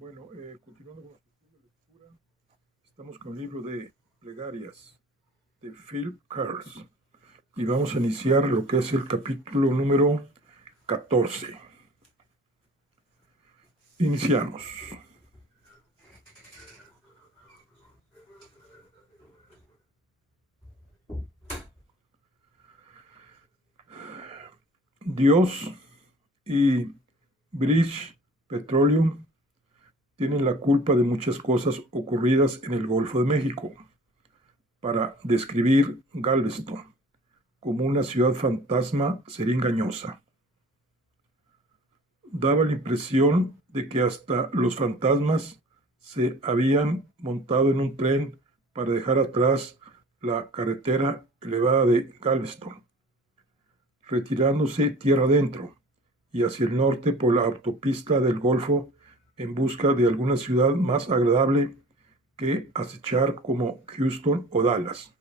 Continuando con nuestra lectura, estamos con el libro de Plegarias de Phil Kurz y vamos a iniciar lo que es el capítulo número 14. Iniciamos. Dios y British Petroleum tienen la culpa de muchas cosas ocurridas en el Golfo de México. Para describir Galveston como una ciudad fantasma sería engañosa. Daba la impresión de que hasta los fantasmas se habían montado en un tren para dejar atrás la carretera elevada de Galveston, retirándose tierra adentro y hacia el norte por la autopista del Golfo en busca de alguna ciudad más agradable que acechar como Houston o Dallas.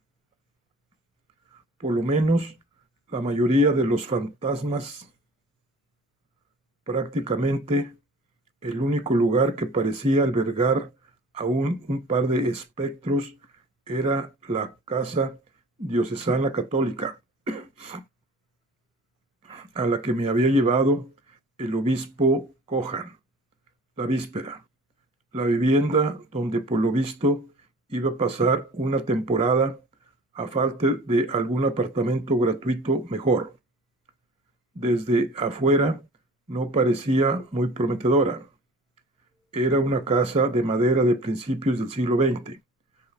Por lo menos la mayoría de los fantasmas, prácticamente el único lugar que parecía albergar aún un par de espectros era la casa diocesana católica, a la que me había llevado el obispo Cohan la víspera, la vivienda donde por lo visto iba a pasar una temporada a falta de algún apartamento gratuito mejor. Desde afuera no parecía muy prometedora. Era una casa de madera de principios del siglo XX,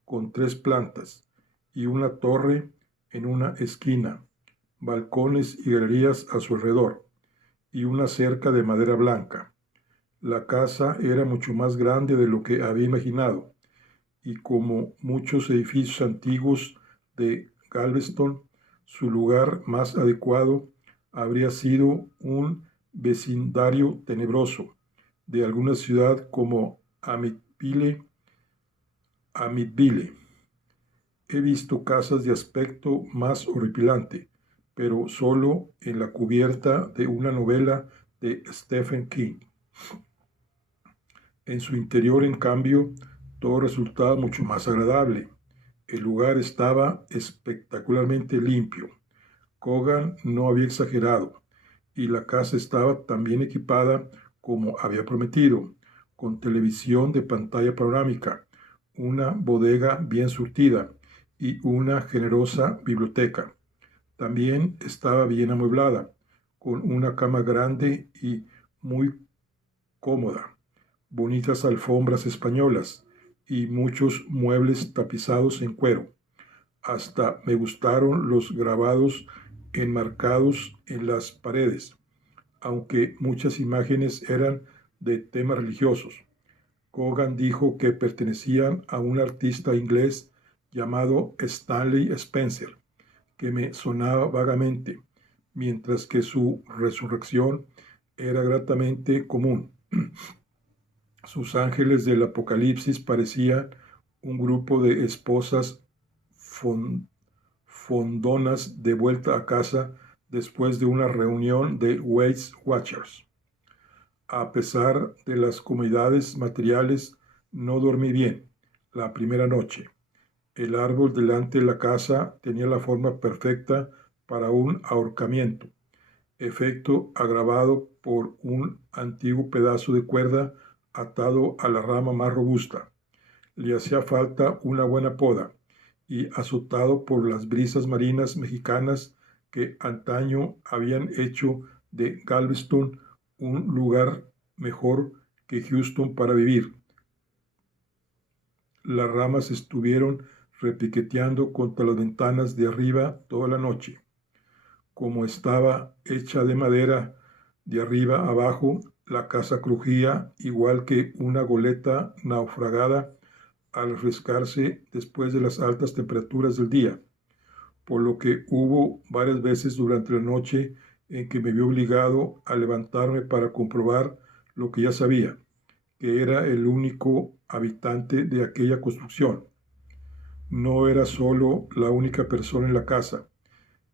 con 3 plantas y una torre en una esquina, balcones y galerías a su alrededor, y una cerca de madera blanca. La casa era mucho más grande de lo que había imaginado, y como muchos edificios antiguos de Galveston, su lugar más adecuado habría sido un vecindario tenebroso de alguna ciudad como Amityville. He visto casas de aspecto más horripilante, pero solo en la cubierta de una novela de Stephen King. En su interior, en cambio, todo resultaba mucho más agradable. El lugar estaba espectacularmente limpio. Cogan no había exagerado, y la casa estaba tan bien equipada como había prometido, con televisión de pantalla panorámica, una bodega bien surtida y una generosa biblioteca. También estaba bien amueblada, con una cama grande y muy cómoda, bonitas alfombras españolas y muchos muebles tapizados en cuero. Hasta me gustaron los grabados enmarcados en las paredes, aunque muchas imágenes eran de temas religiosos. Cogan dijo que pertenecían a un artista inglés llamado Stanley Spencer, que me sonaba vagamente, mientras que su resurrección era gratamente común. Sus ángeles del Apocalipsis parecían un grupo de esposas fondonas de vuelta a casa después de una reunión de Weight Watchers. A pesar de las comodidades materiales, no dormí bien la primera noche. El árbol delante de la casa tenía la forma perfecta para un ahorcamiento, efecto agravado por un antiguo pedazo de cuerda atado a la rama más robusta. Le hacía falta una buena poda, y azotado por las brisas marinas mexicanas que antaño habían hecho de Galveston un lugar mejor que Houston para vivir. Las ramas estuvieron repiqueteando contra las ventanas de arriba toda la noche. Como estaba hecha de madera de arriba abajo, la casa crujía igual que una goleta naufragada al refrescarse después de las altas temperaturas del día, por lo que hubo varias veces durante la noche en que me vi obligado a levantarme para comprobar lo que ya sabía, que era el único habitante de aquella construcción. No era solo la única persona en la casa.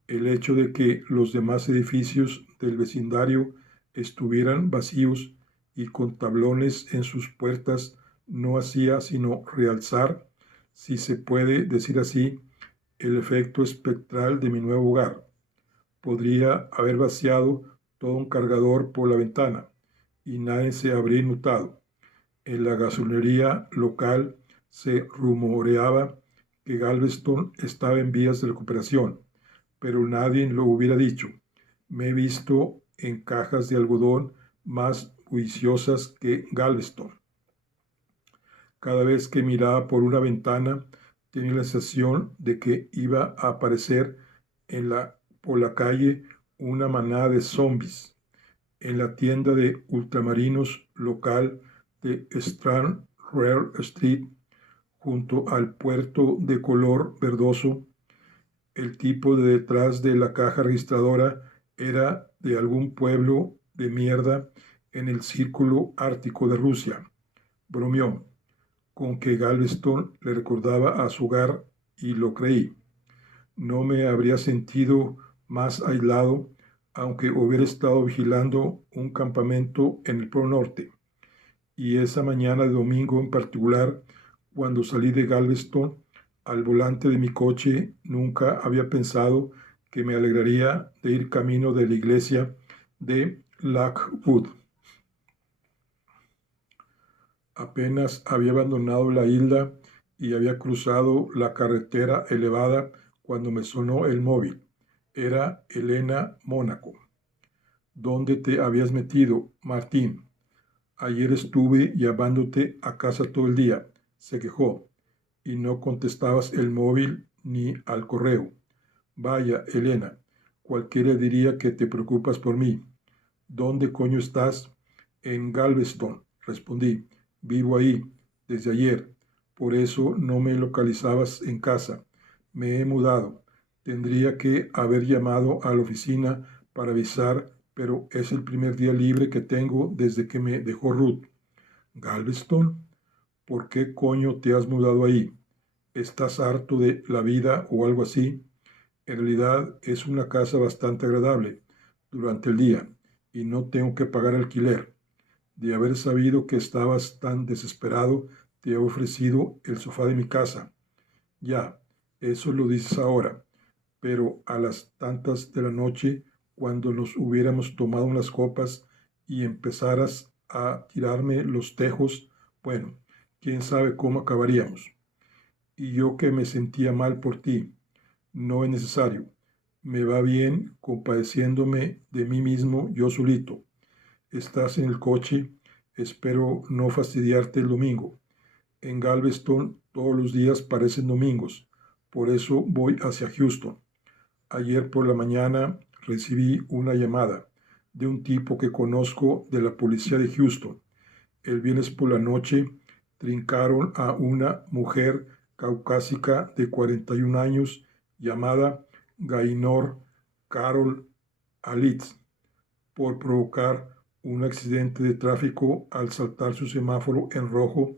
El hecho de que los demás edificios del vecindario estuvieran vacíos y con tablones en sus puertas no hacía sino realzar, si se puede decir así, el efecto espectral de mi nuevo hogar. Podría haber vaciado todo un cargador por la ventana y nadie se habría inmutado. En la gasolinería local se rumoreaba que Galveston estaba en vías de recuperación, pero nadie lo hubiera dicho. Me he visto en cajas de algodón más juiciosas que Galveston. Cada vez que miraba por una ventana, tenía la sensación de que iba a aparecer por la calle una manada de zombies. En la tienda de ultramarinos local de Strand Rare Street, junto al puerto de color verdoso, el tipo de detrás de la caja registradora era de algún pueblo de mierda en el círculo ártico de Rusia. Bromeó con que Galveston le recordaba a su hogar y lo creí. No me habría sentido más aislado aunque hubiera estado vigilando un campamento en el Polo Norte. Y esa mañana de domingo en particular, cuando salí de Galveston, al volante de mi coche, nunca había pensado que me alegraría de ir camino de la iglesia de Lakewood. Apenas había abandonado la isla y había cruzado la carretera elevada cuando me sonó el móvil. Era Elena Mónaco. ¿Dónde te habías metido, Martín? Ayer estuve llamándote a casa todo el día, se quejó, y no contestabas el móvil ni al correo. Vaya, Elena, cualquiera diría que te preocupas por mí. ¿Dónde coño estás? En Galveston, respondí. Vivo ahí, desde ayer. Por eso no me localizabas en casa. Me he mudado. Tendría que haber llamado a la oficina para avisar, pero es el primer día libre que tengo desde que me dejó Ruth. ¿Galveston? ¿Por qué coño te has mudado ahí? ¿Estás harto de la vida o algo así? En realidad es una casa bastante agradable durante el día y no tengo que pagar alquiler. De haber sabido que estabas tan desesperado, te he ofrecido el sofá de mi casa. Ya, eso lo dices ahora, pero a las tantas de la noche, cuando nos hubiéramos tomado unas copas y empezaras a tirarme los tejos, bueno, quién sabe cómo acabaríamos. Y yo que me sentía mal por ti. No es necesario. Me va bien compadeciéndome de mí mismo yo solito. Estás en el coche, espero no fastidiarte el domingo. En Galveston todos los días parecen domingos, por eso voy hacia Houston. Ayer por la mañana recibí una llamada de un tipo que conozco de la policía de Houston. El viernes por la noche trincaron a una mujer caucásica de 41 años llamada Gaynor Carol Alitz por provocar un accidente de tráfico al saltar su semáforo en rojo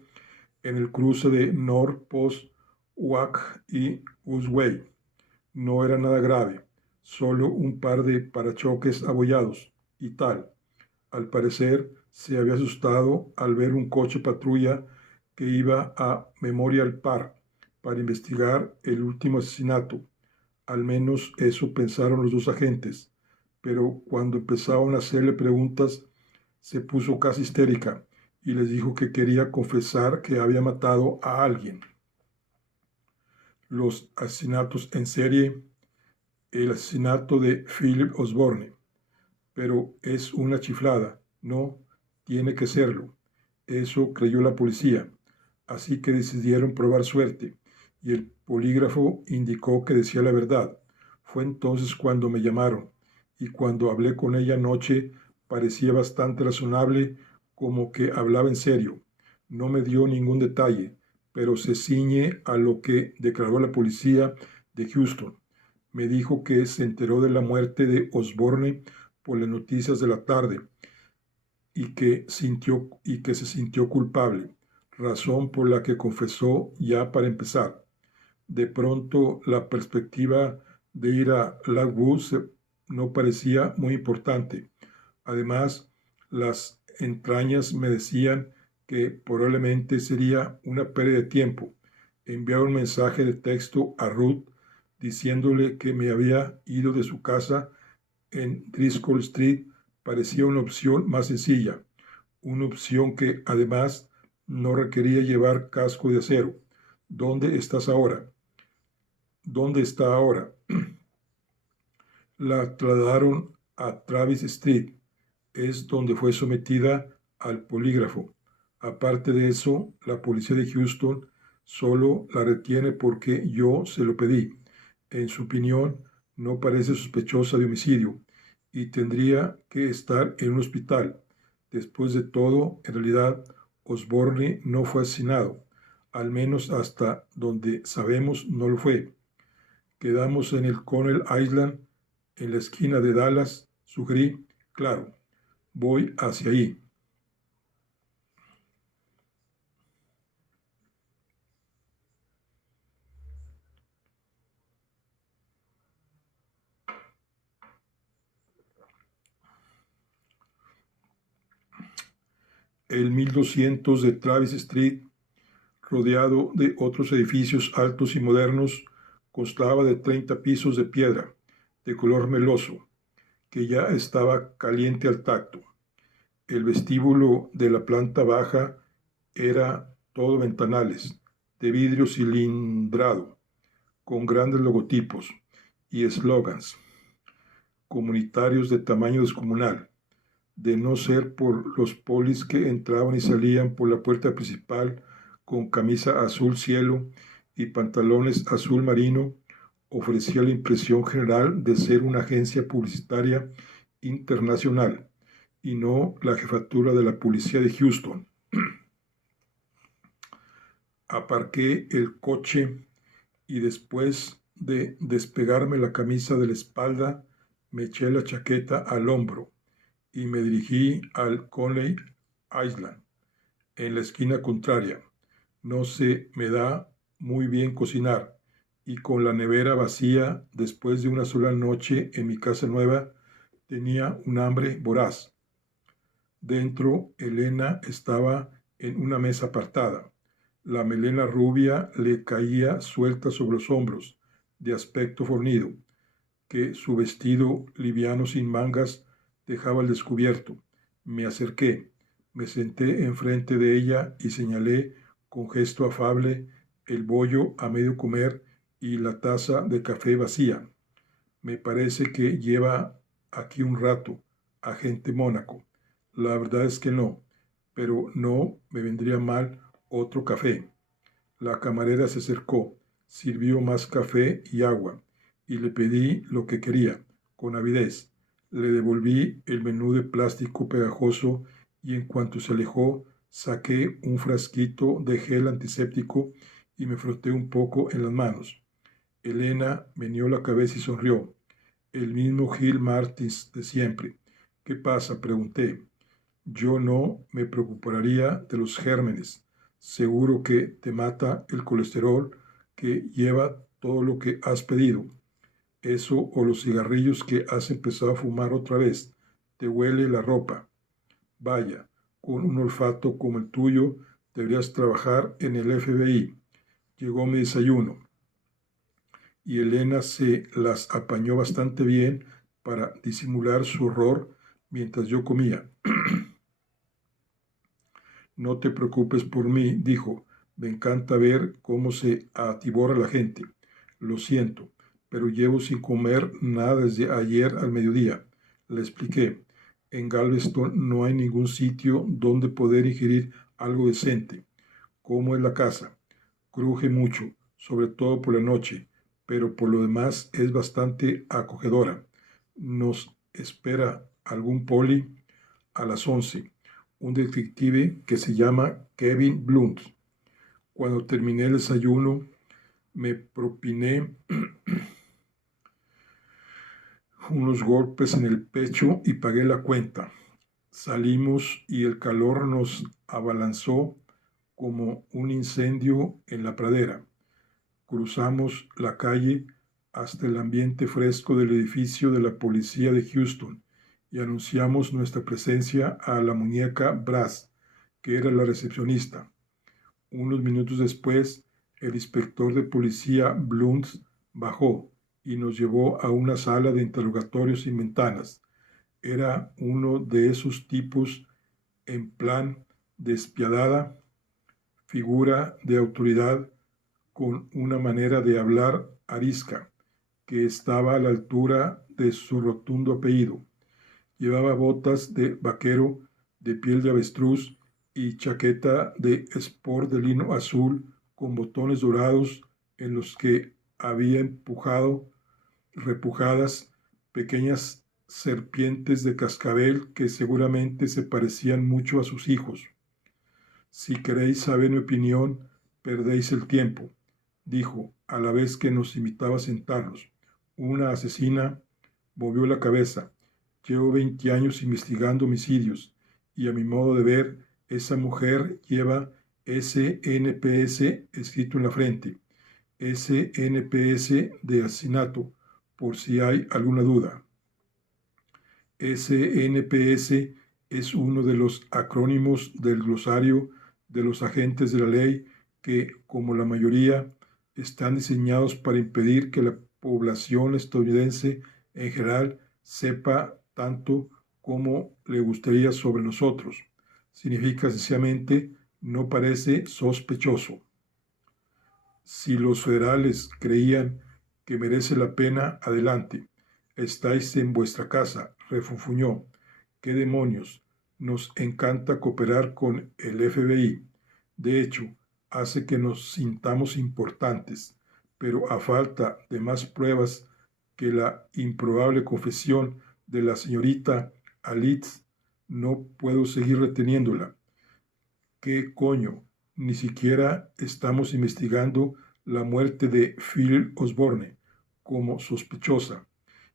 en el cruce de North Post Oak y Busway. No era nada grave, solo un par de parachoques abollados y tal. Al parecer se había asustado al ver un coche patrulla que iba a Memorial Park para investigar el último asesinato. Al menos eso pensaron los dos agentes, pero cuando empezaron a hacerle preguntas se puso casi histérica y les dijo que quería confesar que había matado a alguien. Los asesinatos en serie, el asesinato de Philip Osborne, pero es una chiflada, no tiene que serlo. Eso creyó la policía, así que decidieron probar suerte y el polígrafo indicó que decía la verdad. Fue entonces cuando me llamaron y cuando hablé con ella anoche parecía bastante razonable, como que hablaba en serio. No me dio ningún detalle, pero se ciñe a lo que declaró la policía de Houston. Me dijo que se enteró de la muerte de Osborne por las noticias de la tarde y que se sintió culpable, razón por la que confesó ya para empezar. De pronto la perspectiva de ir a Lakewood no parecía muy importante. Además, las entrañas me decían que probablemente sería una pérdida de tiempo enviar un mensaje de texto a Ruth diciéndole que me había ido de su casa en Driscoll Street parecía una opción más sencilla, una opción que además no requería llevar casco de acero. ¿Dónde estás ahora? ¿Dónde está ahora? La trasladaron a Travis Street, es donde fue sometida al polígrafo. Aparte de eso, la policía de Houston solo la retiene porque yo se lo pedí. En su opinión, no parece sospechosa de homicidio y tendría que estar en un hospital. Después de todo, en realidad, Osborne no fue asesinado. Al menos hasta donde sabemos no lo fue. Quedamos en el Connell Island, en la esquina de Dallas. Sugerí, claro, voy hacia ahí. El 1200 de Travis Street, rodeado de otros edificios altos y modernos, constaba de 30 pisos de piedra, de color meloso, que ya estaba caliente al tacto. El vestíbulo de la planta baja era todo ventanales, de vidrio cilindrado, con grandes logotipos y eslogans comunitarios de tamaño descomunal. De no ser por los polis que entraban y salían por la puerta principal con camisa azul cielo y pantalones azul marino, ofrecía la impresión general de ser una agencia publicitaria internacional y no la jefatura de la policía de Houston. Aparqué el coche y después de despegarme la camisa de la espalda, me eché la chaqueta al hombro y me dirigí al Connell Island, en la esquina contraria. No se me da muy bien cocinar y con la nevera vacía después de una sola noche en mi casa nueva, tenía un hambre voraz. Dentro, Elena estaba en una mesa apartada. La melena rubia le caía suelta sobre los hombros, de aspecto fornido, que su vestido liviano sin mangas dejaba al descubierto. Me acerqué, me senté enfrente de ella y señalé con gesto afable el bollo a medio comer y la taza de café vacía. Me parece que lleva aquí un rato, agente Mónaco. La verdad es que no, pero no me vendría mal otro café. La camarera se acercó, sirvió más café y agua, y le pedí lo que quería, con avidez. Le devolví el menú de plástico pegajoso y en cuanto se alejó, saqué un frasquito de gel antiséptico y me froté un poco en las manos. Elena meneó la cabeza y sonrió. El mismo Gil Martins de siempre. ¿Qué pasa?, pregunté. Yo no me preocuparía de los gérmenes. Seguro que te mata el colesterol que lleva todo lo que has pedido. Eso o los cigarrillos que has empezado a fumar otra vez. Te huele la ropa. Vaya, con un olfato como el tuyo, deberías trabajar en el FBI. Llegó mi desayuno y Elena se las apañó bastante bien para disimular su horror mientras yo comía. No te preocupes por mí, dijo. Me encanta ver cómo se atibora la gente. Lo siento, pero llevo sin comer nada desde ayer al mediodía. Le expliqué. En Galveston no hay ningún sitio donde poder ingerir algo decente. ¿Cómo es la casa? Cruje mucho, sobre todo por la noche, pero por lo demás es bastante acogedora. Nos espera algún poli a las 11, un detective que se llama Kevin Blunt. Cuando terminé el desayuno, me propiné unos golpes en el pecho y pagué la cuenta. Salimos y el calor nos abalanzó como un incendio en la pradera. Cruzamos la calle hasta el ambiente fresco del edificio de la policía de Houston y anunciamos nuestra presencia a la muñeca Brass, que era la recepcionista. Unos minutos después, el inspector de policía Blunt bajó y nos llevó a una sala de interrogatorios sin ventanas. Era uno de esos tipos en plan despiadada, figura de autoridad con una manera de hablar arisca que estaba a la altura de su rotundo apellido. Llevaba botas de vaquero de piel de avestruz y chaqueta de sport de lino azul con botones dorados en los que había repujadas pequeñas serpientes de cascabel que seguramente se parecían mucho a sus hijos. Si queréis saber mi opinión, perdéis el tiempo, dijo, a la vez que nos invitaba a sentarnos. Una asesina movió la cabeza. Llevo 20 años investigando homicidios y a mi modo de ver, esa mujer lleva SNPS escrito en la frente. SNPS de asesinato, por si hay alguna duda. SNPS es uno de los acrónimos del glosario de los agentes de la ley que, como la mayoría, están diseñados para impedir que la población estadounidense en general sepa tanto como le gustaría sobre nosotros. Significa sencillamente no parece sospechoso. Si los federales creían que merece la pena, adelante. Estáis en vuestra casa, refunfuñó. ¿Qué demonios? Nos encanta cooperar con el FBI. De hecho, hace que nos sintamos importantes, pero a falta de más pruebas que la improbable confesión de la señorita Alitz, no puedo seguir reteniéndola. ¿Qué coño? Ni siquiera estamos investigando la muerte de Phil Osborne como sospechosa.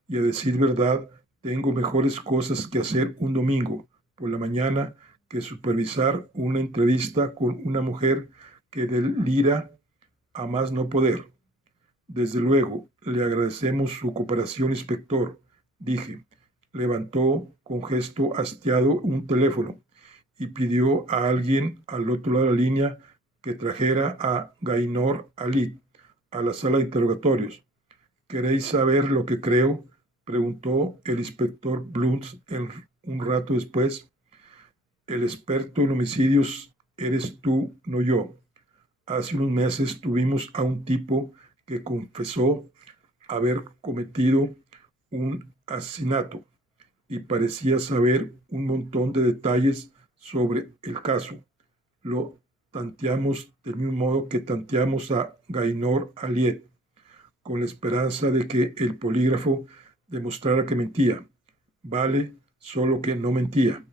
Y a decir verdad, tengo mejores cosas que hacer un domingo por la mañana que supervisar una entrevista con una mujer que delira a más no poder. Desde luego, le agradecemos su cooperación, inspector, dije. Levantó con gesto hastiado un teléfono y pidió a alguien al otro lado de la línea que trajera a Gaynor Ali a la sala de interrogatorios. ¿Queréis saber lo que creo?, preguntó el inspector Blunt un rato después. El experto en homicidios eres tú, no yo. Hace unos meses tuvimos a un tipo que confesó haber cometido un asesinato y parecía saber un montón de detalles sobre el caso. Lo tanteamos del mismo modo que tanteamos a Gaynor Aliet, con la esperanza de que el polígrafo demostrara que mentía. Vale, solo que no mentía.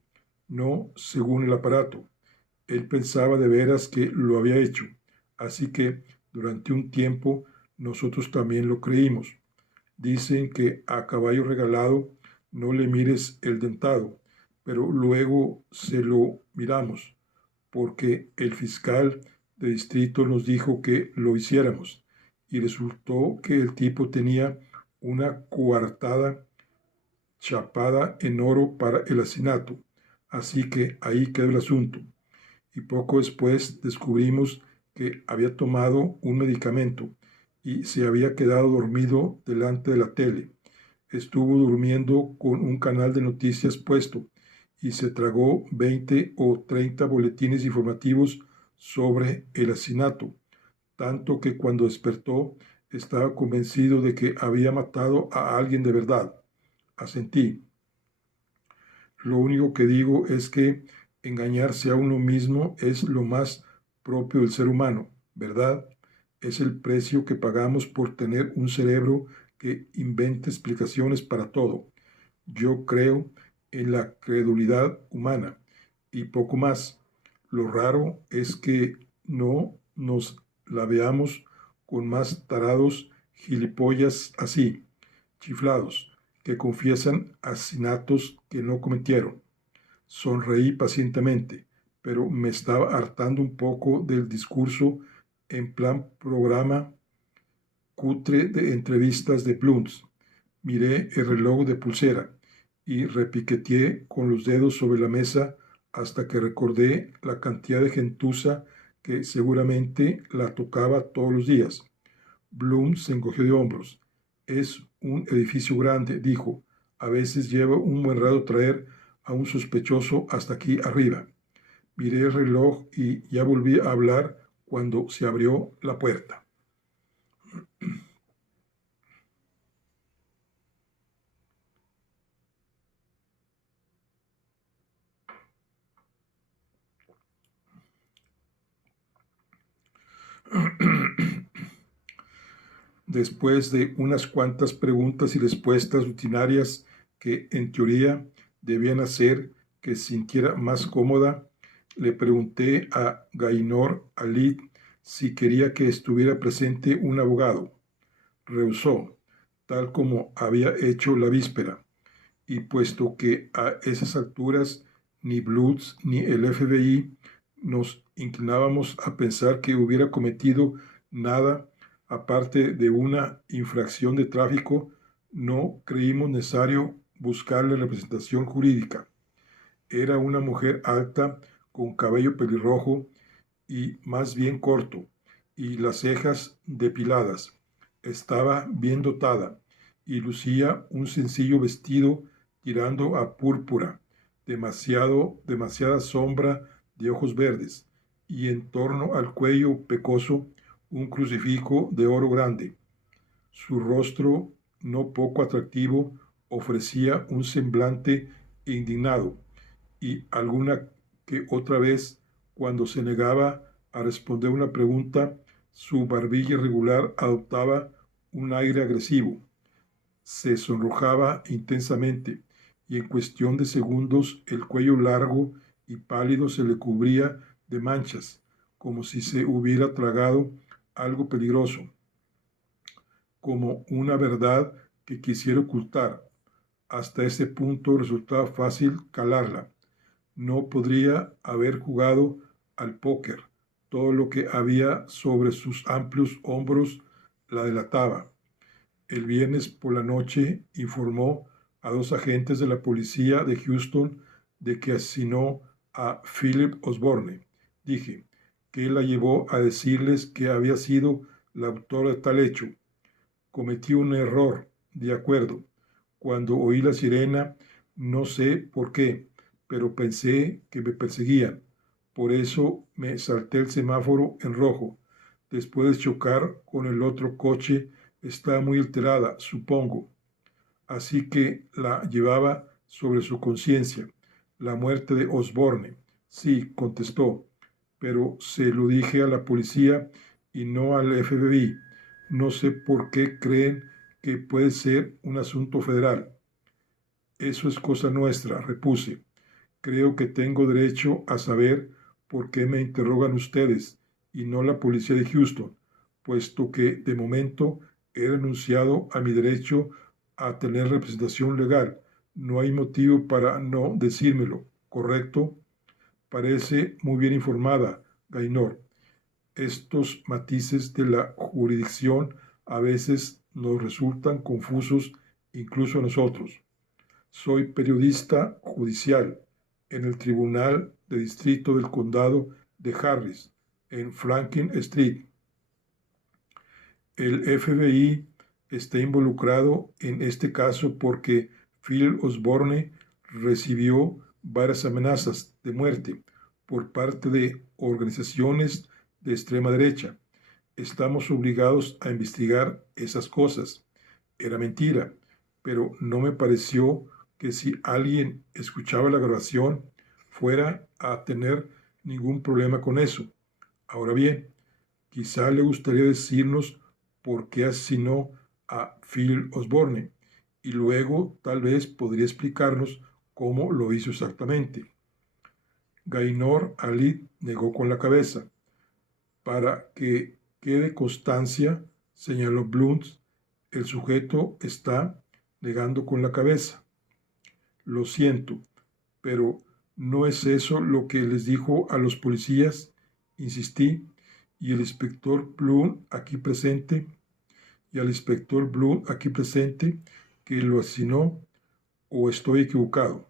No según el aparato. Él pensaba de veras que lo había hecho, así que durante un tiempo nosotros también lo creímos. Dicen que a caballo regalado no le mires el dentado, pero luego se lo miramos, porque el fiscal de distrito nos dijo que lo hiciéramos, y resultó que el tipo tenía una coartada chapada en oro para el asesinato, así que ahí quedó el asunto. Y poco después descubrimos que había tomado un medicamento y se había quedado dormido delante de la tele. Estuvo durmiendo con un canal de noticias puesto y se tragó 20 o 30 boletines informativos sobre el asesinato, tanto que cuando despertó estaba convencido de que había matado a alguien de verdad. Asentí. Lo único que digo es que engañarse a uno mismo es lo más propio del ser humano, ¿verdad? Es el precio que pagamos por tener un cerebro que inventa explicaciones para todo. Yo creo en la credulidad humana y poco más. Lo raro es que no nos la veamos con más tarados gilipollas así, chiflados, que confiesan asesinatos que no cometieron. Sonreí pacientemente, pero me estaba hartando un poco del discurso en plan programa cutre de entrevistas de Blunt. Miré el reloj de pulsera y repiqueteé con los dedos sobre la mesa hasta que recordé la cantidad de gentuza que seguramente la tocaba todos los días. Bloom se encogió de hombros. Es un edificio grande, dijo. A veces lleva un buen rato traer a un sospechoso hasta aquí arriba. Miré el reloj y ya volví a hablar cuando se abrió la puerta. Después de unas cuantas preguntas y respuestas rutinarias que, en teoría, debían hacer que se sintiera más cómoda, le pregunté a Gaynor Ali si quería que estuviera presente un abogado. Rehusó, tal como había hecho la víspera, y puesto que a esas alturas ni Bloods ni el FBI nos inclinábamos a pensar que hubiera cometido nada aparte de una infracción de tráfico, no creímos necesario buscarle representación jurídica. Era una mujer alta, con cabello pelirrojo y más bien corto, y las cejas depiladas. Estaba bien dotada y lucía un sencillo vestido tirando a púrpura, demasiada sombra de ojos verdes, y en torno al cuello pecoso un crucifijo de oro grande. Su rostro, no poco atractivo, ofrecía un semblante indignado, y alguna que otra vez, cuando se negaba a responder una pregunta, su barbilla irregular adoptaba un aire agresivo. Se sonrojaba intensamente y en cuestión de segundos el cuello largo y pálido se le cubría de manchas, como si se hubiera tragado algo peligroso, como una verdad que quisiera ocultar. Hasta ese punto resultaba fácil calarla. No podría haber jugado al póker. Todo lo que había sobre sus amplios hombros la delataba. El viernes por la noche informó a 2 agentes de la policía de Houston de que asesinó a Philip Osborne. Dije que la llevó a decirles que había sido la autora de tal hecho. Cometí un error, de acuerdo. Cuando oí la sirena, no sé por qué, pero pensé que me perseguían. Por eso me salté el semáforo en rojo. Después de chocar con el otro coche, estaba muy alterada, supongo. Así que la llevaba sobre su conciencia. La muerte de Osborne. Sí, contestó, pero se lo dije a la policía y no al FBI. No sé por qué creen que puede ser un asunto federal. Eso es cosa nuestra, repuse. Creo que tengo derecho a saber por qué me interrogan ustedes y no la policía de Houston, puesto que de momento he renunciado a mi derecho a tener representación legal. No hay motivo para no decírmelo, ¿correcto? Parece muy bien informada, Gaynor. Estos matices de la jurisdicción a veces nos resultan confusos incluso a nosotros. Soy periodista judicial en el Tribunal de Distrito del Condado de Harris, en Franklin Street. El FBI está involucrado en este caso porque Phil Osborne recibió varias amenazas de muerte por parte de organizaciones de extrema derecha. Estamos obligados a investigar esas cosas. Era mentira, pero no me pareció que si alguien escuchaba la grabación fuera a tener ningún problema con eso. Ahora bien, quizá le gustaría decirnos por qué asesinó a Phil Osborne y luego tal vez podría explicarnos cómo lo hizo exactamente. Gaynor Ali negó con la cabeza. Para que quede constancia, señaló Blunt, el sujeto está negando con la cabeza. Lo siento, pero ¿no es eso lo que les dijo a los policías? Insistí, y el inspector Bloom aquí presente, que lo asesinó, ¿O estoy equivocado?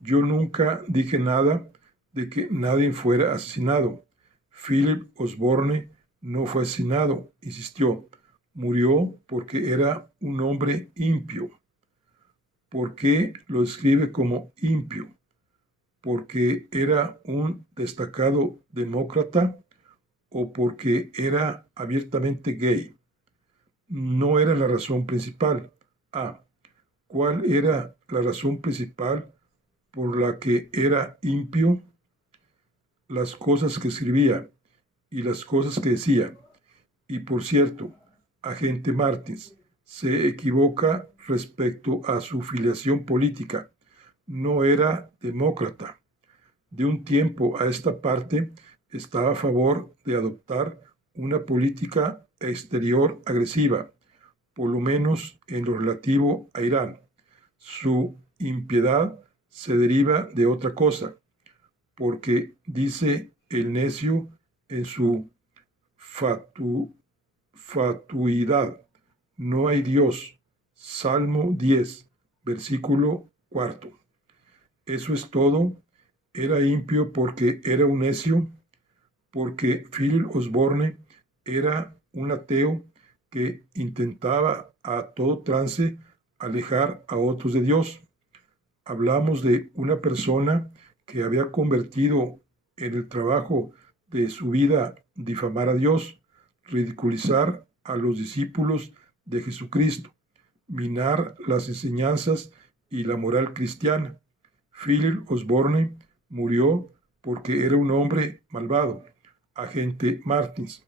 Yo nunca dije nada de que nadie fuera asesinado. Philip Osborne no fue asesinado, insistió. Murió porque era un hombre impío. ¿Por qué lo describe como impío? ¿Porque era un destacado demócrata o porque era abiertamente gay? No era la razón principal. ¿Cuál era la razón principal por la que era impío? Las cosas que escribía y las cosas que decía. Y por cierto, agente Martins se equivoca respecto a su filiación política. No era demócrata. De un tiempo a esta parte estaba a favor de adoptar una política exterior agresiva, por lo menos en lo relativo a Irán. Su impiedad se deriva de otra cosa, porque dice el necio en su fatuidad, no hay Dios. Salmo 10, versículo 4. Eso es todo. Era impío porque era un necio, porque Phil Osborne era un ateo que intentaba a todo trance alejar a otros de Dios. Hablamos de una persona que había convertido en el trabajo de su vida difamar a Dios, ridiculizar a los discípulos de Jesucristo, minar las enseñanzas y la moral cristiana. Philip Osborne murió porque era un hombre malvado. Agente Martins.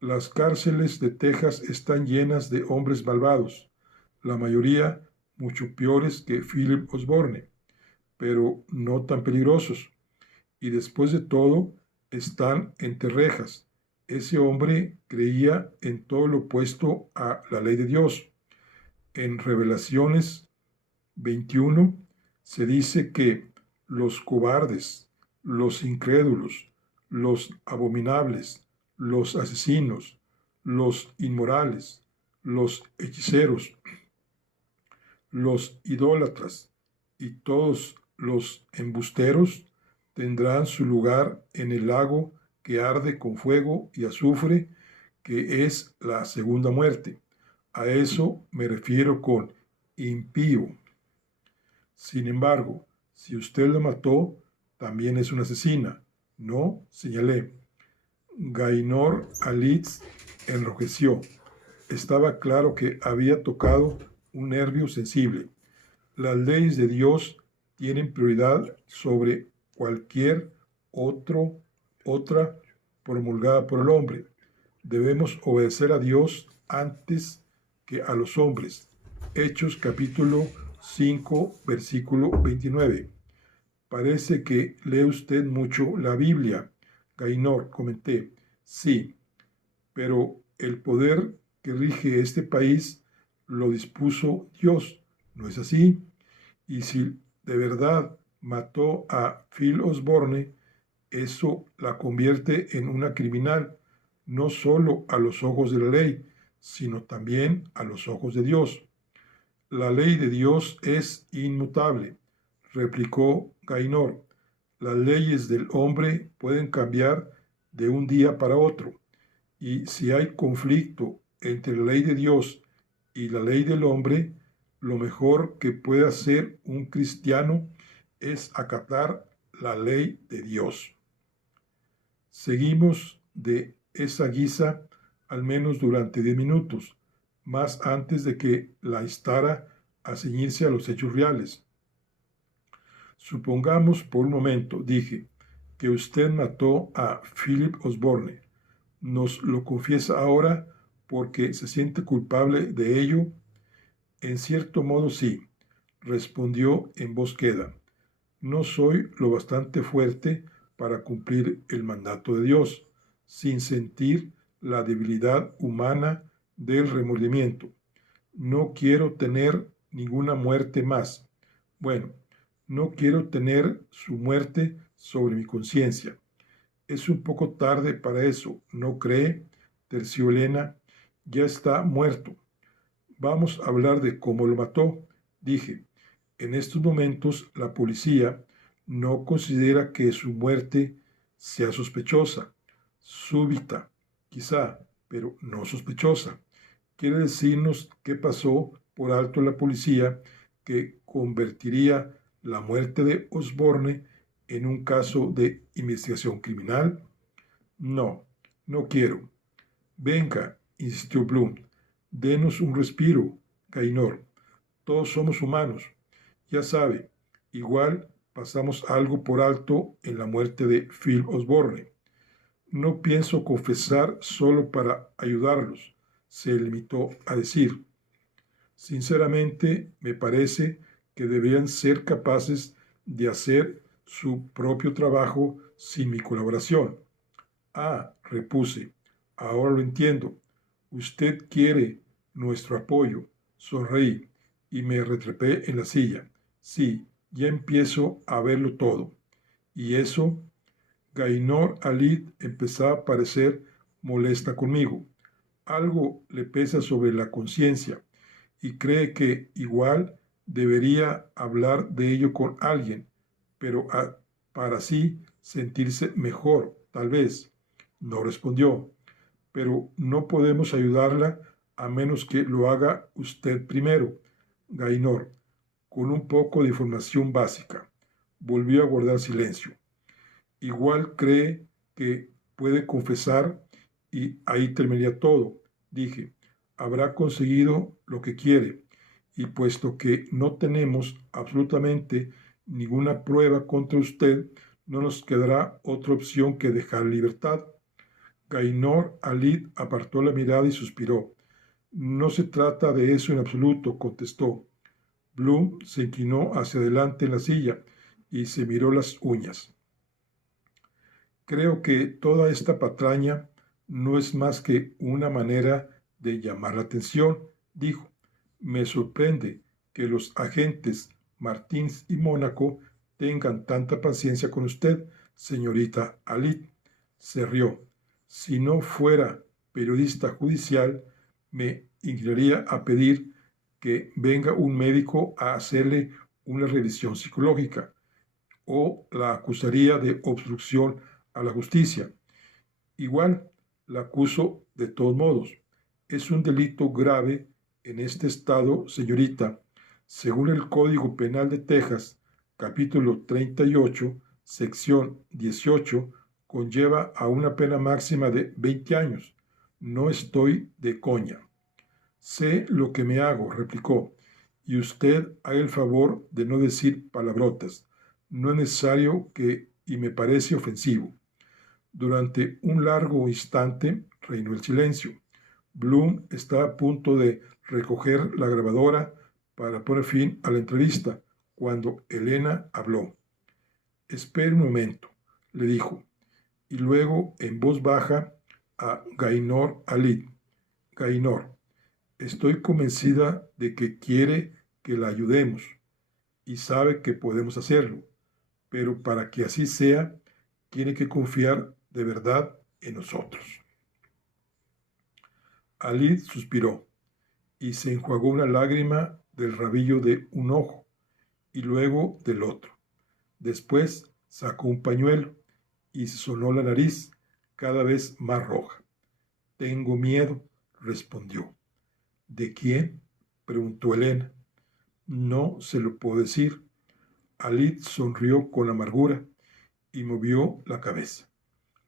Las cárceles de Texas están llenas de hombres malvados, la mayoría mucho peores que Philip Osborne, pero no tan peligrosos. Y después de todo, están entre rejas. Ese hombre creía en todo lo opuesto a la ley de Dios. En Revelaciones 21 se dice que los cobardes, los incrédulos, los abominables, los asesinos, los inmorales, los hechiceros, los idólatras y todos los embusteros tendrán su lugar en el lago que arde con fuego y azufre, que es la segunda muerte. A eso me refiero con impío. Sin embargo, si usted lo mató, también es una asesina. No, señalé. Gaynor Alitz enrojeció. Estaba claro que había tocado un nervio sensible. Las leyes de Dios tienen prioridad sobre cualquier otra promulgada por el hombre. Debemos obedecer a Dios antes que a los hombres. Hechos capítulo 5, versículo 29. Parece que lee usted mucho la Biblia. Gaynor, comenté. Sí, pero el poder que rige este país lo dispuso Dios, ¿no es así? Y si de verdad mató a Phil Osborne, eso la convierte en una criminal, no solo a los ojos de la ley, sino también a los ojos de Dios. La ley de Dios es inmutable, replicó Gaynor. Las leyes del hombre pueden cambiar de un día para otro, y si hay conflicto entre la ley de Dios y la ley del hombre, lo mejor que puede hacer un cristiano es acatar la ley de Dios. Seguimos de esa guisa al menos durante 10 minutos, más antes de que la instara a ceñirse a los hechos reales. Supongamos por un momento, dije, que usted mató a Philip Osborne. ¿Nos lo confiesa ahora porque se siente culpable de ello? En cierto modo sí, respondió en voz queda. No soy lo bastante fuerte para cumplir el mandato de Dios, sin sentir la debilidad humana del remordimiento. No quiero tener ninguna muerte más. Bueno, no quiero tener su muerte sobre mi conciencia. Es un poco tarde para eso, ¿no cree? Terció Elena. Ya está muerto. Vamos a hablar de cómo lo mató. Dije, en estos momentos la policía no considera que su muerte sea sospechosa, súbita, quizá, pero no sospechosa. Quiere decirnos qué pasó por alto la policía que convertiría la muerte de Osborne en un caso de investigación criminal. No, no quiero. Venga, insistió Bloom, denos un respiro, Gaynor. Todos somos humanos. Ya sabe, igual pasamos algo por alto en la muerte de Phil Osborne. No pienso confesar solo para ayudarlos, se limitó a decir. Sinceramente, me parece que deberían ser capaces de hacer su propio trabajo sin mi colaboración. Ah, repuse, ahora lo entiendo. Usted quiere nuestro apoyo. Sonreí y me retrepé en la silla. Sí, ya empiezo a verlo todo. ¿Y eso? Gaynor Alid empezaba a parecer molesta conmigo. Algo le pesa sobre la conciencia y cree que igual debería hablar de ello con alguien, pero para así sentirse mejor, tal vez. No respondió, pero no podemos ayudarla a menos que lo haga usted primero, Gaynor, con un poco de información básica. Volvió a guardar silencio. Igual cree que puede confesar y ahí terminaría todo, dije. Habrá conseguido lo que quiere, y puesto que no tenemos absolutamente ninguna prueba contra usted, no nos quedará otra opción que dejar libertad. Gaynor Alid apartó la mirada y suspiró. No se trata de eso en absoluto, contestó. Bloom se inclinó hacia adelante en la silla y se miró las uñas. Creo que toda esta patraña no es más que una manera de llamar la atención, dijo. Me sorprende que los agentes Martins y Mónaco tengan tanta paciencia con usted, señorita Alid. Se rió. Si no fuera periodista judicial, me inclinaría a pedir que venga un médico a hacerle una revisión psicológica o la acusaría de obstrucción a la justicia. Igual la acuso de todos modos. Es un delito grave en este estado, señorita. Según el Código Penal de Texas, capítulo 38, sección 18, conlleva a una pena máxima de 20 años. No estoy de coña. Sé lo que me hago, replicó, y usted haga el favor de no decir palabrotas. No es necesario que, y me parece ofensivo. Durante un largo instante reinó el silencio. Bloom estaba a punto de recoger la grabadora para poner fin a la entrevista, cuando Elena habló. Espere un momento, le dijo, y luego en voz baja a Gaynor Alid. Gaynor, estoy convencida de que quiere que la ayudemos y sabe que podemos hacerlo, pero para que así sea, tiene que confiar de verdad en nosotros. Alid suspiró y se enjuagó una lágrima del rabillo de un ojo y luego del otro. Después sacó un pañuelo y se sonó la nariz cada vez más roja. Tengo miedo, respondió. ¿De quién? Preguntó Elena. No se lo puedo decir. Alid sonrió con amargura y movió la cabeza.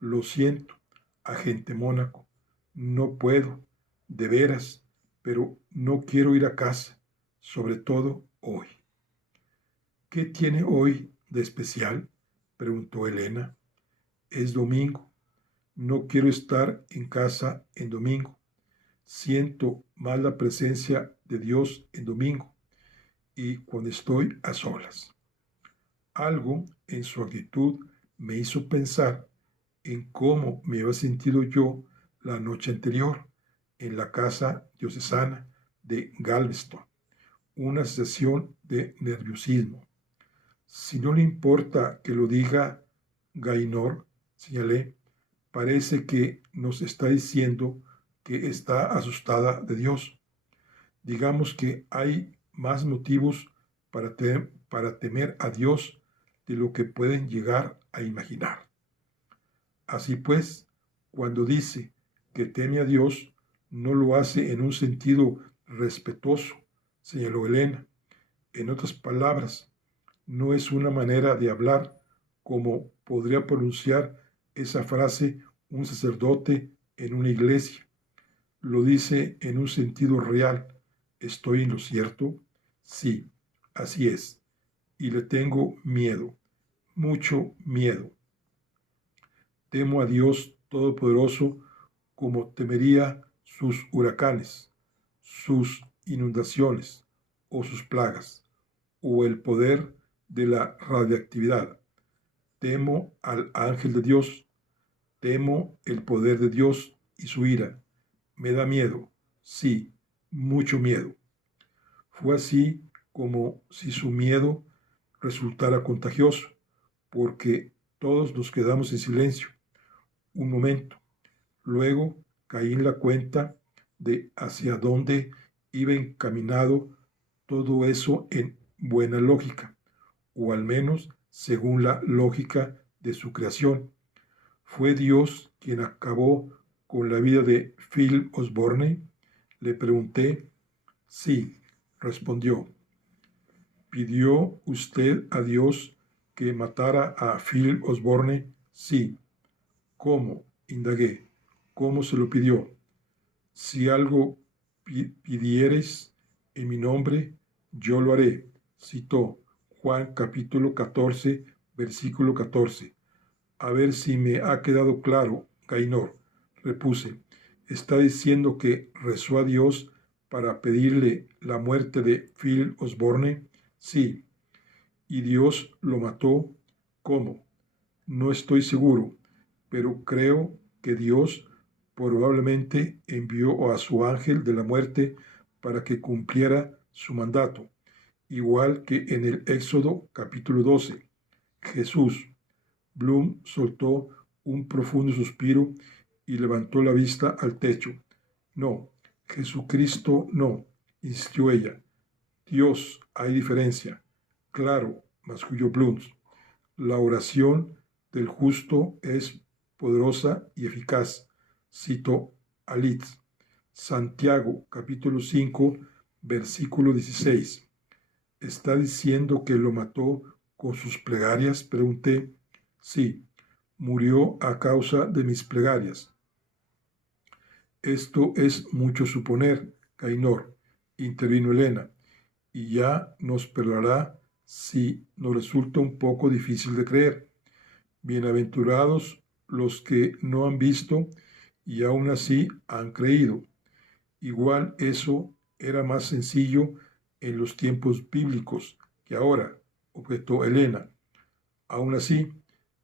Lo siento, agente Mónaco, no puedo, de veras, pero no quiero ir a casa, sobre todo hoy. ¿Qué tiene hoy de especial? Preguntó Elena. Es domingo. No quiero estar en casa en domingo. Siento más la presencia de Dios en domingo y cuando estoy a solas. Algo en su actitud me hizo pensar en cómo me había sentido yo la noche anterior en la casa diocesana de Galveston, una sensación de nerviosismo. Si no le importa que lo diga Gaynor, señalé, parece que nos está diciendo que está asustada de Dios. Digamos que hay más motivos para temer a Dios de lo que pueden llegar a imaginar. Así pues, cuando dice que teme a Dios, no lo hace en un sentido respetuoso, señaló Elena. En otras palabras, no es una manera de hablar como podría pronunciar esa frase un sacerdote en una iglesia. Lo dice en un sentido real. ¿Estoy en lo cierto? Sí, así es. Y le tengo miedo, mucho miedo. Temo a Dios Todopoderoso como temería sus huracanes, sus inundaciones o sus plagas, o el poder de la radiactividad. Temo al ángel de Dios, temo el poder de Dios y su ira. Me da miedo, sí, mucho miedo. Fue así como si su miedo resultara contagioso, porque todos nos quedamos en silencio un momento. Luego caí en la cuenta de hacia dónde iba encaminado todo eso en buena lógica, o al menos según la lógica de su creación. ¿Fue Dios quien acabó con la vida de Phil Osborne? Le pregunté. Sí, respondió. ¿Pidió usted a Dios que matara a Phil Osborne? Sí. ¿Cómo? Indagué. ¿Cómo se lo pidió? Si algo pidieres en mi nombre, yo lo haré. Citó Juan capítulo 14, versículo 14. A ver si me ha quedado claro, Gainor, repuse. ¿Está diciendo que rezó a Dios para pedirle la muerte de Phil Osborne? Sí. ¿Y Dios lo mató? ¿Cómo? No estoy seguro, pero creo que Dios probablemente envió a su ángel de la muerte para que cumpliera su mandato, igual que en el Éxodo capítulo 12. Jesús. Bloom soltó un profundo suspiro y levantó la vista al techo. No, Jesucristo no, insistió ella. Dios, hay diferencia. Claro, masculló Bloom. La oración del justo es poderosa y eficaz. Cito a Litz. Santiago, capítulo 5, versículo 16. ¿Está diciendo que lo mató con sus plegarias? Pregunté. Sí, murió a causa de mis plegarias. Esto es mucho suponer, Gainor, intervino Elena, y ya nos perdonará si nos resulta un poco difícil de creer. Bienaventurados los que no han visto y aún así han creído. Igual eso era más sencillo en los tiempos bíblicos que ahora, objetó Elena. Aún así,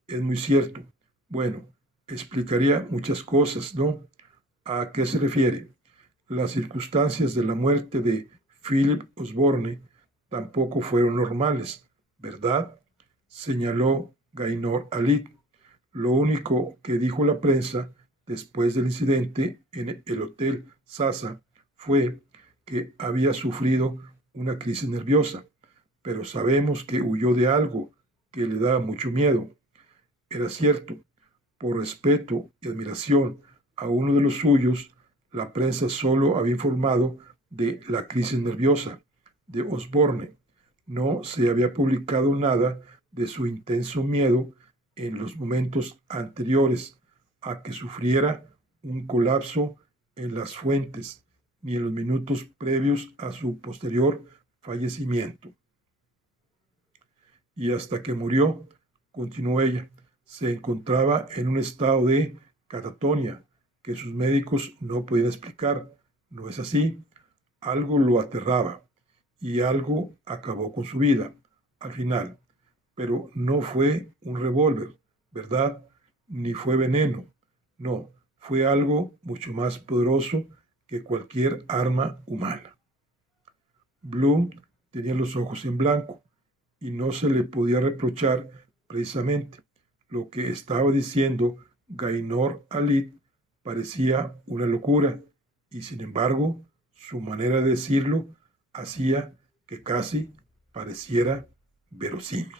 es muy cierto. Bueno, explicaría muchas cosas, ¿no? ¿A qué se refiere? Las circunstancias de la muerte de Philip Osborne tampoco fueron normales, ¿verdad? Señaló Gainor Ali. Lo único que dijo la prensa después del incidente en el Hotel Sasa fue que había sufrido una crisis nerviosa, pero sabemos que huyó de algo que le daba mucho miedo. Era cierto, por respeto y admiración a uno de los suyos, la prensa solo había informado de la crisis nerviosa de Osborne. No se había publicado nada de su intenso miedo en los momentos anteriores a que sufriera un colapso en las fuentes, ni en los minutos previos a su posterior fallecimiento. Y hasta que murió, continuó ella, se encontraba en un estado de catatonia que sus médicos no podían explicar. ¿No es así? Algo lo aterraba y algo acabó con su vida al final. Pero no fue un revólver, ¿verdad? Ni fue veneno. No, fue algo mucho más poderoso que cualquier arma humana. Bloom tenía los ojos en blanco y no se le podía reprochar precisamente. Lo que estaba diciendo Gainor Ali parecía una locura y sin embargo su manera de decirlo hacía que casi pareciera verosímil.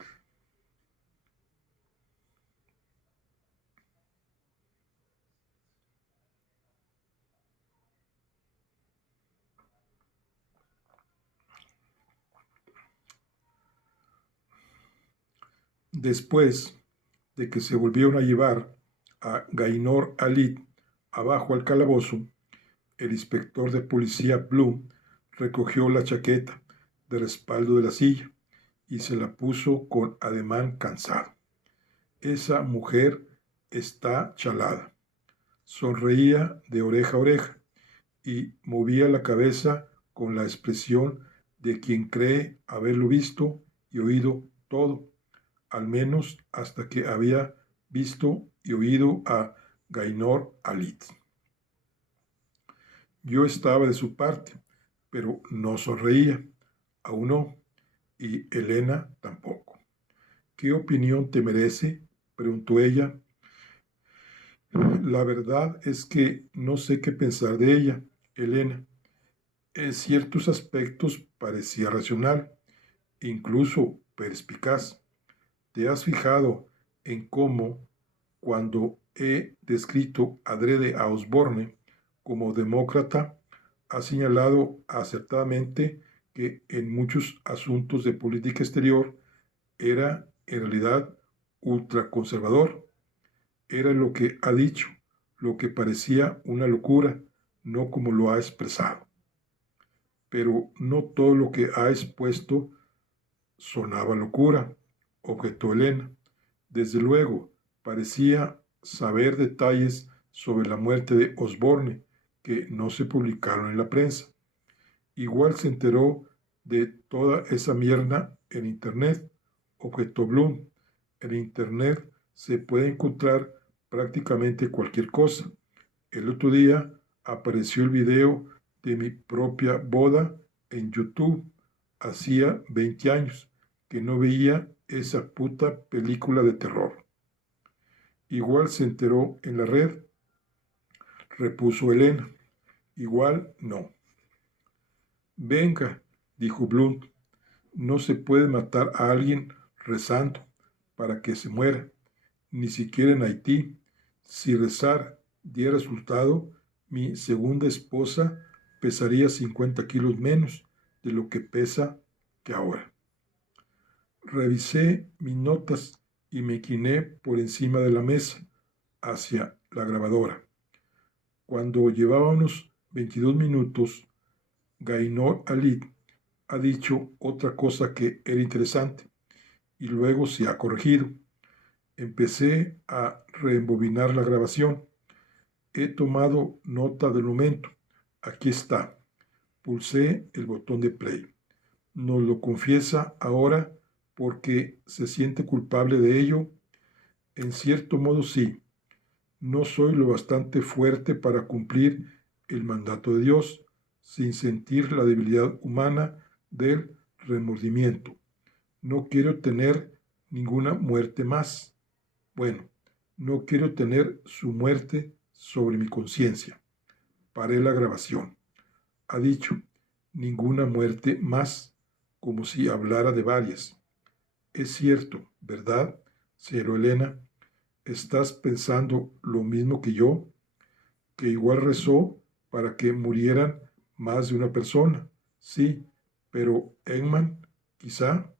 Después de que se volvieron a llevar a Gaynor Alid abajo al calabozo, el inspector de policía Bloom recogió la chaqueta de respaldo de la silla y se la puso con ademán cansado. Esa mujer está chalada. Sonreía de oreja a oreja y movía la cabeza con la expresión de quien cree haberlo visto y oído todo, al menos hasta que había visto y oído a Gaynor Alid. Yo estaba de su parte, pero no sonreía, aún no, y Elena tampoco. ¿Qué opinión te merece?, preguntó ella. La verdad es que no sé qué pensar de ella, Elena. En ciertos aspectos parecía racional, incluso perspicaz. ¿Te has fijado en cómo, cuando he descrito adrede a Osborne como demócrata, ha señalado acertadamente que en muchos asuntos de política exterior era en realidad ultraconservador? Era lo que ha dicho, lo que parecía una locura, no como lo ha expresado. Pero no todo lo que ha expuesto sonaba locura, objetó Elena. Desde luego, parecía saber detalles sobre la muerte de Osborne que no se publicaron en la prensa. Igual se enteró de toda esa mierda en Internet, objetó Bloom. En Internet se puede encontrar prácticamente cualquier cosa. El otro día apareció el video de mi propia boda en YouTube. Hacía 20 años que no veía esa puta película de terror. Igual se enteró en la red, repuso Elena. Igual no. Venga, dijo Bloom, no se puede matar a alguien rezando para que se muera, ni siquiera en Haití. Si rezar diera resultado, mi segunda esposa pesaría 50 kilos menos de lo que pesa que ahora. Revisé mis notas y me incliné por encima de la mesa hacia la grabadora. Cuando llevábamos 22 minutos, Gaynor Alid ha dicho otra cosa que era interesante y luego se ha corregido. Empecé a reembobinar la grabación. He tomado nota del momento. Aquí está. Pulsé el botón de play. Nos lo confiesa ahora porque se siente culpable de ello. En cierto modo sí. No soy lo bastante fuerte para cumplir el mandato de Dios sin sentir la debilidad humana del remordimiento. No quiero tener ninguna muerte más. Bueno, no quiero tener su muerte sobre mi conciencia. Paré la grabación. Ha dicho, ninguna muerte más, como si hablara de varias. Es cierto, ¿verdad, señora Elena? ¿Estás pensando lo mismo que yo? Que igual rezó para que murieran más de una persona. Sí, pero Eggman, quizá,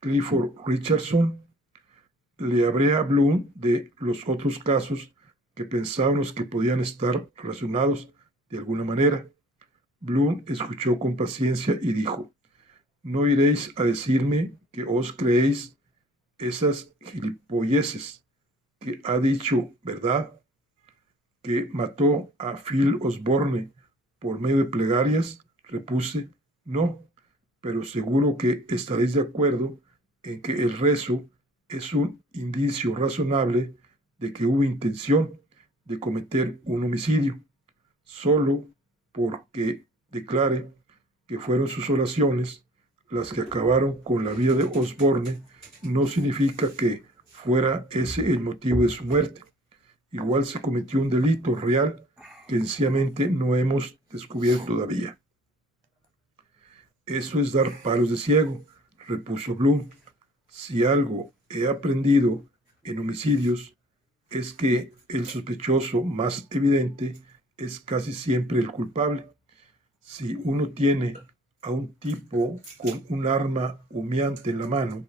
Clifford Richardson. Le hablé a Bloom de los otros casos que pensábamos que podían estar relacionados de alguna manera. Bloom escuchó con paciencia y dijo, no iréis a decirme que os creéis esas gilipolleces que ha dicho, ¿verdad? Que mató a Phil Osborne por medio de plegarias. Repuse, no, pero seguro que estaréis de acuerdo en que el rezo es un indicio razonable de que hubo intención de cometer un homicidio, solo porque declare que fueron sus oraciones las que acabaron con la vida de Osborne, no significa que fuera ese el motivo de su muerte. Igual se cometió un delito real que sencillamente no hemos descubierto todavía. Eso es dar palos de ciego, repuso Bloom. Si algo he aprendido en homicidios es que el sospechoso más evidente es casi siempre el culpable. Si uno tiene a un tipo con un arma humeante en la mano,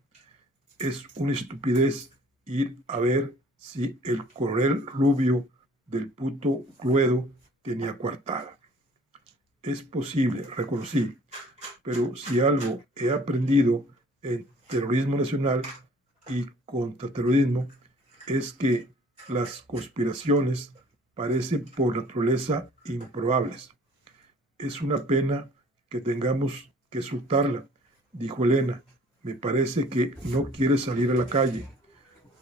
es una estupidez ir a ver si el coronel Rubio del puto Cluedo tenía coartada. Es posible, reconocí, pero si algo he aprendido en terrorismo nacional y contraterrorismo es que las conspiraciones parecen por naturaleza improbables. Es una pena que tengamos que soltarla, dijo Elena. Me parece que no quiere salir a la calle.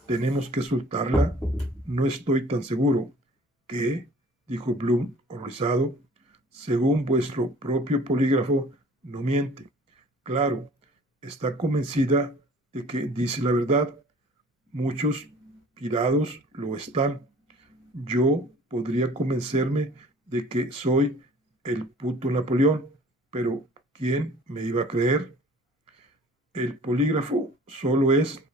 ¿Tenemos que soltarla? No estoy tan seguro. ¿Qué? Dijo Bloom, horrorizado. Según vuestro propio polígrafo, no miente. Claro, está convencida de que dice la verdad. Muchos pirados lo están. Yo podría convencerme de que soy el puto Napoleón, pero ¿quién me iba a creer? El polígrafo solo es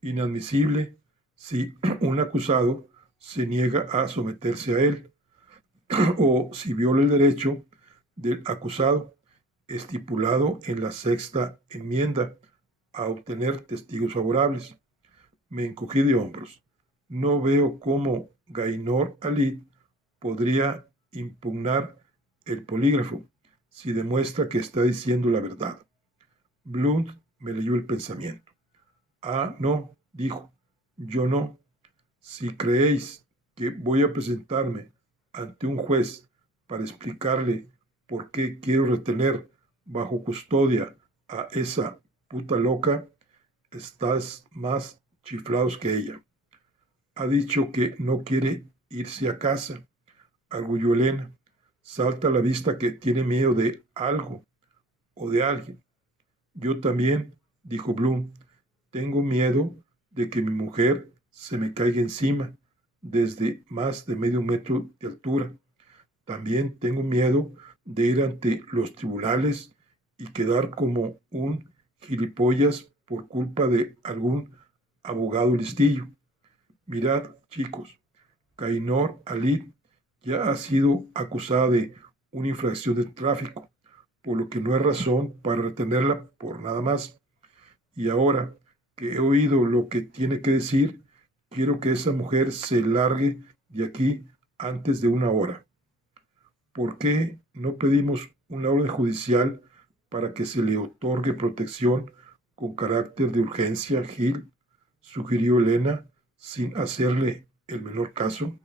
inadmisible si un acusado se niega a someterse a él o si viola el derecho del acusado estipulado en la sexta enmienda a obtener testigos favorables. Me encogí de hombros. No veo cómo Gainor Ali podría impugnar el polígrafo si demuestra que está diciendo la verdad. Blunt me leyó el pensamiento. Ah, no, dijo, yo no. Si creéis que voy a presentarme ante un juez para explicarle por qué quiero retener bajo custodia a esa puta loca, estás más chiflados que ella. Ha dicho que no quiere irse a casa, arguyó Elena. Salta a la vista que tiene miedo de algo o de alguien. Yo también, dijo Bloom, tengo miedo de que mi mujer se me caiga encima desde más de medio metro de altura. También tengo miedo de ir ante los tribunales y quedar como un gilipollas por culpa de algún abogado listillo. Mirad, chicos, Gainor Ali ya ha sido acusada de una infracción de tráfico, por lo que no hay razón para retenerla por nada más. Y ahora que he oído lo que tiene que decir, quiero que esa mujer se largue de aquí antes de una hora. ¿Por qué no pedimos una orden judicial para que se le otorgue protección con carácter de urgencia, Gil? Sugirió Elena, sin hacerle el menor caso.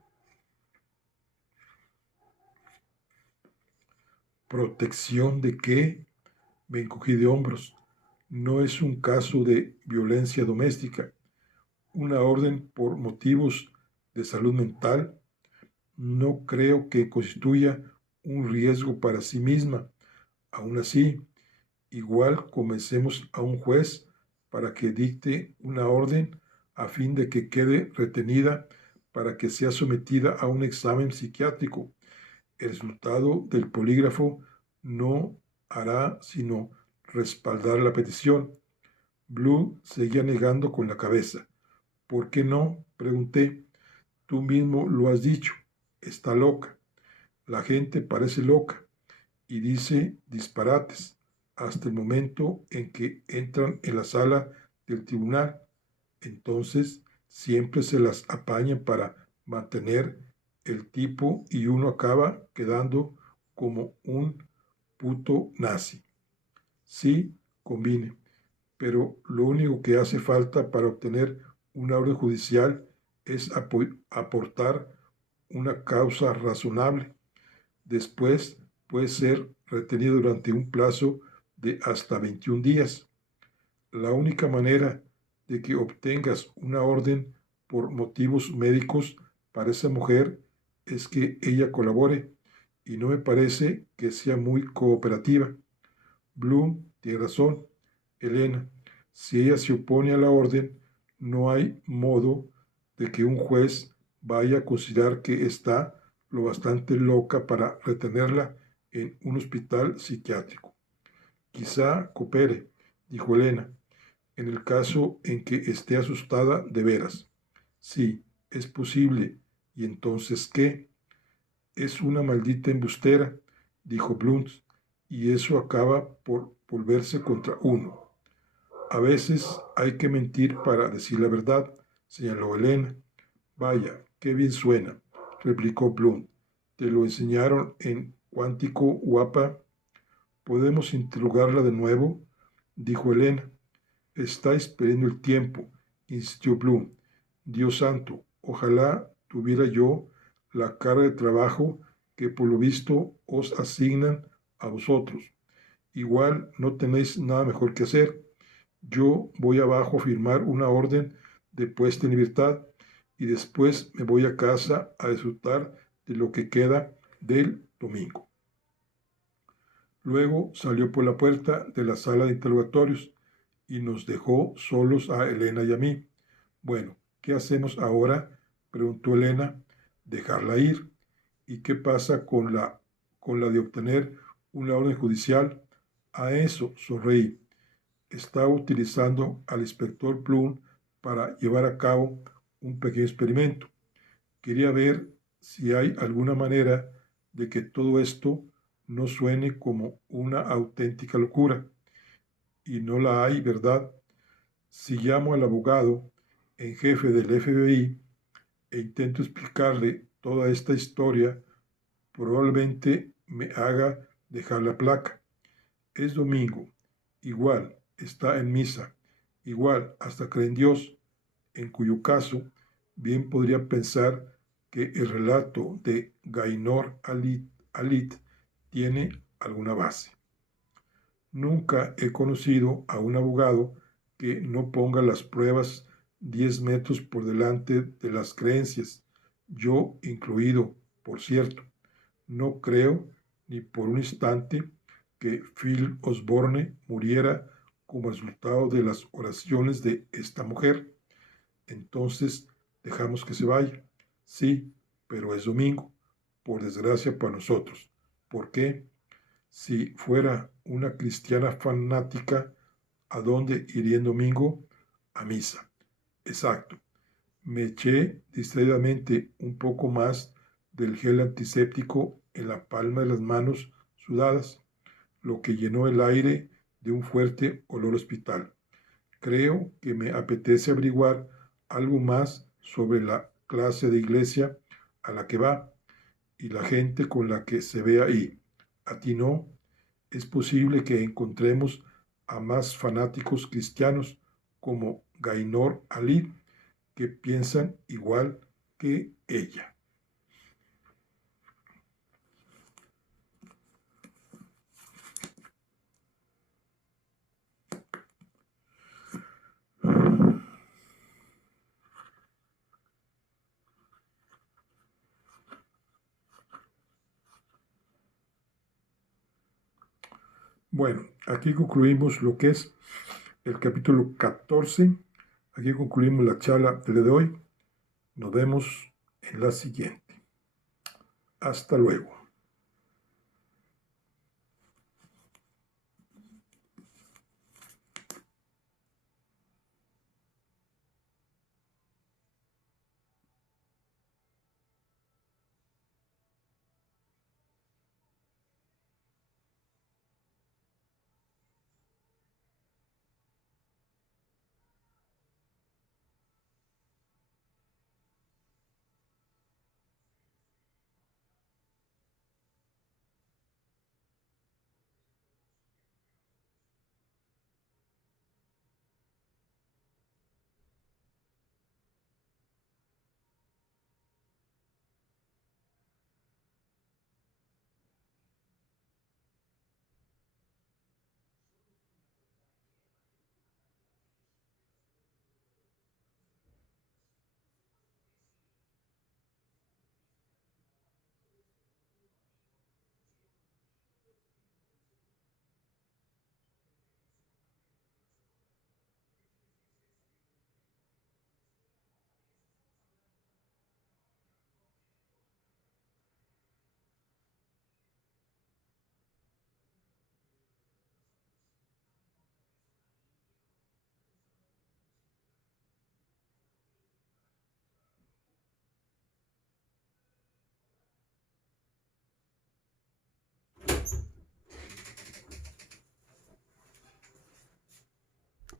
¿Protección de qué? Me encogí de hombros. No es un caso de violencia doméstica. Una orden por motivos de salud mental. No creo que constituya un riesgo para sí misma. Aún así, igual convencemos a un juez para que dicte una orden a fin de que quede retenida para que sea sometida a un examen psiquiátrico. El resultado del polígrafo no hará sino respaldar la petición. Blue seguía negando con la cabeza. ¿Por qué no? Pregunté. Tú mismo lo has dicho. Está loca. La gente parece loca y dice disparates hasta el momento en que entran en la sala del tribunal. Entonces siempre se las apañan para mantener el tipo y uno acaba quedando como un puto nazi. Sí, convine, pero lo único que hace falta para obtener una orden judicial es aportar una causa razonable. Después puede ser retenido durante un plazo de hasta 21 días. La única manera de que obtengas una orden por motivos médicos para esa mujer es que ella colabore, y no me parece que sea muy cooperativa. Bloom tiene razón, Elena. Si ella se opone a la orden, no hay modo de que un juez vaya a considerar que está lo bastante loca para retenerla en un hospital psiquiátrico. Quizá coopere, dijo Elena, en el caso en que esté asustada de veras. Sí, es posible. ¿Y entonces qué? Es una maldita embustera, dijo Blunt, y eso acaba por volverse contra uno. A veces hay que mentir para decir la verdad, señaló Elena. Vaya, qué bien suena, replicó Blunt. ¿Te lo enseñaron en Cuántico, guapa? ¿Podemos interrogarla de nuevo? Dijo Elena. Estáis perdiendo el tiempo, insistió Bloom. Dios santo, ojalá tuviera yo la carga de trabajo que por lo visto os asignan a vosotros. Igual no tenéis nada mejor que hacer. Yo voy abajo a firmar una orden de puesta en libertad y después me voy a casa a disfrutar de lo que queda del domingo. Luego salió por la puerta de la sala de interrogatorios y nos dejó solos a Elena y a mí. Bueno, ¿qué hacemos ahora? Preguntó Elena. Dejarla ir. ¿Y qué pasa con la de obtener una orden judicial? A eso, sonreí. Estaba utilizando al inspector Plum para llevar a cabo un pequeño experimento. Quería ver si hay alguna manera de que todo esto no suene como una auténtica locura. Y no la hay, ¿verdad? Si llamo al abogado en jefe del FBI e intento explicarle toda esta historia, probablemente me haga dejar la placa. Es domingo, igual está en misa, igual hasta cree en Dios, en cuyo caso bien podría pensar que el relato de Gainor Alit tiene alguna base. Nunca he conocido a un abogado que no ponga las pruebas 10 metros por delante de las creencias, yo incluido, por cierto. No creo ni por un instante que Phil Osborne muriera como resultado de las oraciones de esta mujer. Entonces dejamos que se vaya. Sí, pero es domingo, por desgracia para nosotros. ¿Por qué? Si fuera una cristiana fanática, ¿a dónde iría en domingo? A misa. Exacto. Me eché distraídamente un poco más del gel antiséptico en la palma de las manos sudadas, lo que llenó el aire de un fuerte olor hospital. Creo que me apetece averiguar algo más sobre la clase de iglesia a la que va y la gente con la que se ve ahí. ¿A ti no? Es posible que encontremos a más fanáticos cristianos como Gainor Ali que piensan igual que ella. Bueno, aquí concluimos lo que es el capítulo 14. Aquí concluimos la charla de hoy. Nos vemos en la siguiente. Hasta luego.